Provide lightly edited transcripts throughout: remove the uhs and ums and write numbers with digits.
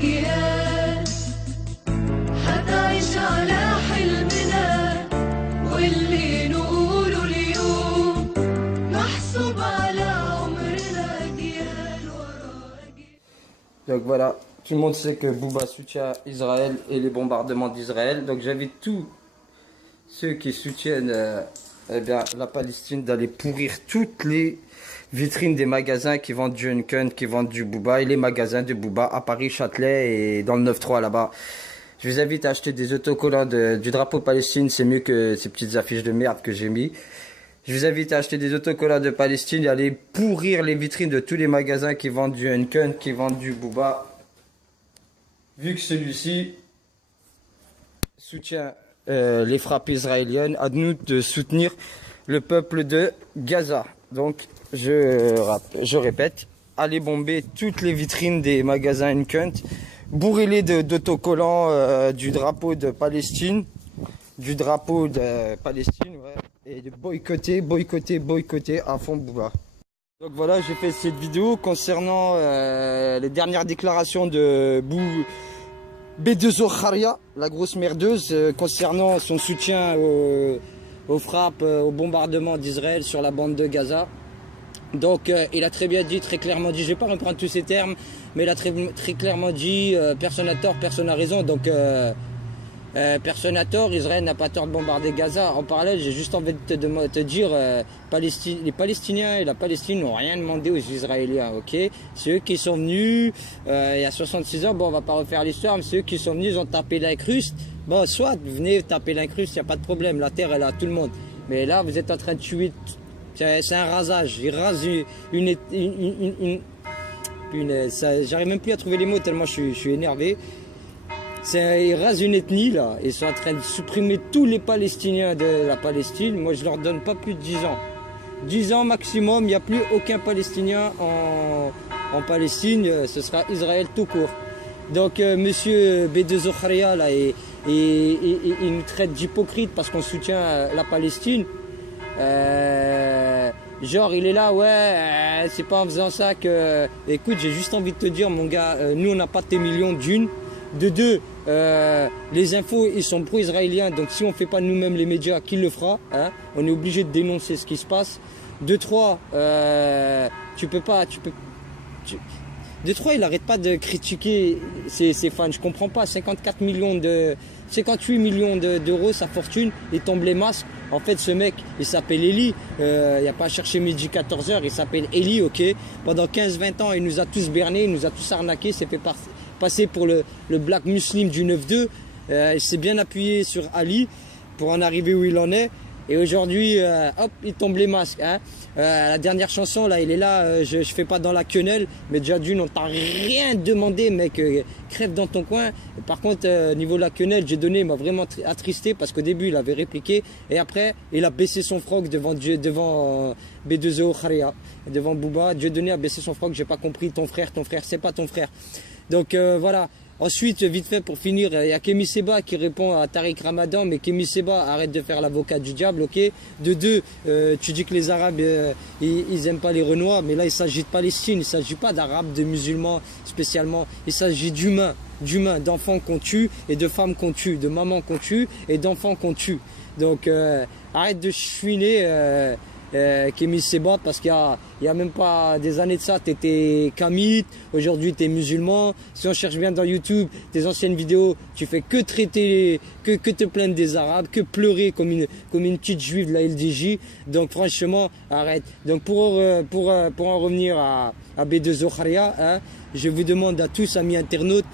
أجيال حتعيش على حلمنا واللي نقوله اليوم محسوب على عمرنا أجيال ورا أجيال. Donc voilà, tout le monde sait que Booba soutient Israël et les bombardements d'Israël. Donc j'invite tous ceux qui soutiennent eh bien, la Palestine d'aller pourrir toutes les vitrines des magasins qui vendent du Unken, qui vendent du Booba et les magasins de Booba à Paris, Châtelet et dans le 9-3 là-bas. Je vous invite à acheter des autocollants du drapeau Palestine, c'est mieux que ces petites affiches de merde que j'ai mis. Je vous invite à acheter des autocollants de Palestine et à aller pourrir les vitrines de tous les magasins qui vendent du Unken, qui vendent du Booba. Vu que celui-ci soutient les frappes israéliennes, à nous de soutenir le peuple de Gaza. Donc, je répète, allez bomber toutes les vitrines des magasins Unken, bourrez-les d'autocollants du drapeau de Palestine, ouais, et de boycotter à fond Booba. Donc voilà, j'ai fait cette vidéo concernant les dernières déclarations de B2O Kharia, la grosse merdeuse, concernant son soutien aux frappes, au bombardement d'Israël sur la bande de Gaza. Donc il a très bien dit, très clairement dit, je ne vais pas reprendre tous ces termes, mais il a très clairement dit, personne n'a tort, personne n'a raison. Donc personne n'a tort, Israël n'a pas tort de bombarder Gaza. En parallèle, j'ai juste envie de te dire, les Palestiniens et la Palestine n'ont rien demandé aux Israéliens, ok? C'est eux qui sont venus, il y a 66 ans, bon on va pas refaire l'histoire, mais c'est eux qui sont venus, ils ont tapé l'incruste. Bon soit, venez taper l'incruste, il n'y a pas de problème, la terre elle est à tout le monde. Mais là, vous êtes en train de tuer, c'est un rasage, ils rasent j'arrive même plus à trouver les mots tellement je suis énervé. Ils rasent une ethnie là, ils sont en train de supprimer tous les Palestiniens de la Palestine. Moi je leur donne pas plus de 10 ans. 10 ans maximum, il n'y a plus aucun Palestinien en Palestine, ce sera Israël tout court. Donc monsieur B2O Kharia là, il nous traite d'hypocrite parce qu'on soutient la Palestine. Genre il est là, ouais, c'est pas en faisant ça que... Écoute, j'ai juste envie de te dire mon gars, nous on n'a pas tes millions d'une. De deux, les infos ils sont pro-israéliens, donc si on fait pas nous-mêmes les médias, qui le fera hein? On est obligé de dénoncer ce qui se passe. De trois, De trois, il arrête pas de critiquer ses fans, je comprends pas, 58 millions d'euros sa fortune, il tombe les masques. En fait ce mec il s'appelle Eli, il n'y a pas à chercher midi 14h, il s'appelle Eli, ok. Pendant 15-20 ans il nous a tous bernés, il nous a tous arnaqués, s'est fait passer pour le black muslim du 9-2, il s'est bien appuyé sur Ali pour en arriver où il en est. Et aujourd'hui, hop, il tombe les masques. Hein. La dernière chanson, là, il est là, je fais pas dans la quenelle, mais déjà d'une, on t'a rien demandé, mec, crève dans ton coin. Et par contre, niveau de la quenelle, j'ai donné, il m'a vraiment attristé parce qu'au début, il avait répliqué et après, il a baissé son froc devant B2O Kharia, devant Booba. Dieudonné a baissé son froc, j'ai pas compris, ton frère, c'est pas ton frère. Donc voilà. Ensuite, vite fait pour finir, il y a Kémy Séba qui répond à Tariq Ramadan, mais Kémy Séba arrête de faire l'avocat du diable, ok. De deux, tu dis que les Arabes, ils aiment pas les Renois, mais là il s'agit de Palestine, il s'agit pas d'Arabes, de musulmans spécialement, il s'agit d'humains, d'enfants qu'on tue et de femmes qu'on tue, de mamans qu'on tue et d'enfants qu'on tue. Donc arrête de chouiner. Kémy Séba, parce qu'il y a même pas des années de ça, t'étais kamite, aujourd'hui t'es musulman. Si on cherche bien dans YouTube, tes anciennes vidéos, tu fais que traiter, que te plaindre des Arabes, que pleurer comme une petite juive de la LDJ. Donc franchement, arrête. Donc pour en revenir à B2O Kharia, hein, je vous demande à tous, amis internautes,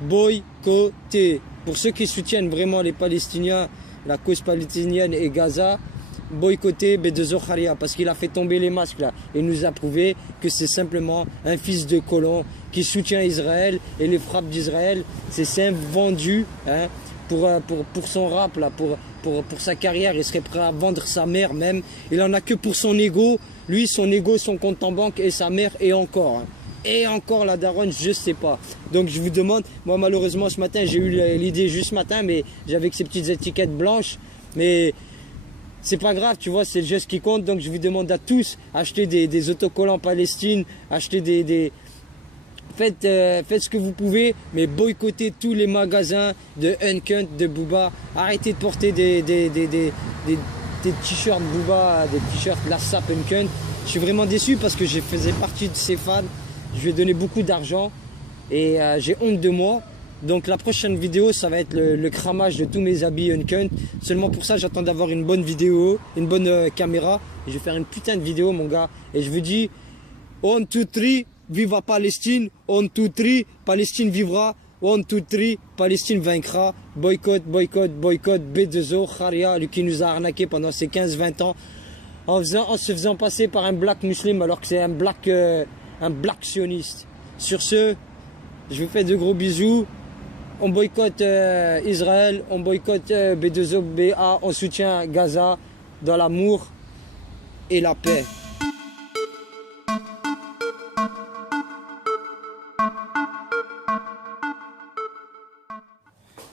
boycotter. Pour ceux qui soutiennent vraiment les Palestiniens, la cause palestinienne et Gaza, boycotter B2O Kharia parce qu'il a fait tomber les masques là. Il nous a prouvé que c'est simplement un fils de colon qui soutient Israël et les frappes d'Israël. C'est un vendu hein, pour son rap là, pour sa carrière. Il serait prêt à vendre sa mère même. Il en a que pour son ego. Lui, son ego, son compte en banque et sa mère et encore. Hein. Et encore la daronne, je sais pas. Donc je vous demande, moi malheureusement ce matin, j'ai eu l'idée juste ce matin, mais j'avais que ces petites étiquettes blanches. Mais c'est pas grave, tu vois, c'est le geste qui compte. Donc je vous demande à tous, acheter des autocollants Palestine, acheter faites ce que vous pouvez, mais boycottez tous les magasins de Uncut, de Booba. Arrêtez de porter des t-shirts Booba, des t-shirts La Sap Uncut. Je suis vraiment déçu parce que je faisais partie de ces fans. Je lui ai donné beaucoup d'argent et j'ai honte de moi. Donc la prochaine vidéo, ça va être le cramage de tous mes habits Uncut. Seulement pour ça, j'attends d'avoir une bonne vidéo, une bonne caméra. Et je vais faire une putain de vidéo, mon gars. Et je vous dis, 1, 2, 3, viva Palestine. 1, 2, 3, Palestine vivra. 1, 2, 3, Palestine vaincra. Boycott, boycott, boycott. B2O, Kharia, lui qui nous a arnaqué pendant ces 15-20 ans. En se faisant passer par un black musulman alors que c'est un black sioniste. Sur ce, je vous fais de gros bisous. On boycotte Israël, on boycotte B2O, BA, on soutient Gaza dans l'amour et la paix.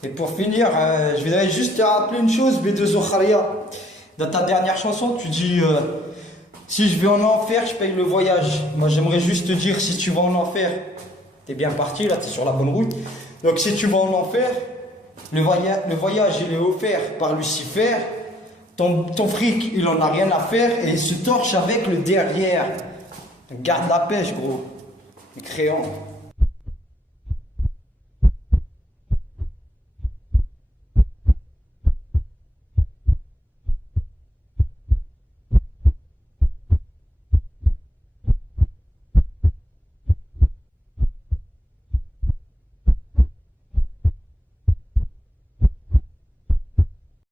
Et pour finir, je voudrais juste te rappeler une chose, B2O Kharia. Dans ta dernière chanson, tu dis si je vais en enfer, je paye le voyage. Moi, j'aimerais juste te dire, si tu vas en enfer, t'es bien parti, là, t'es sur la bonne route. Donc, si tu vas en enfer, le voyage, il est offert par Lucifer. Ton fric, il en a rien à faire et il se torche avec le derrière. Garde la pêche, gros. Les créants.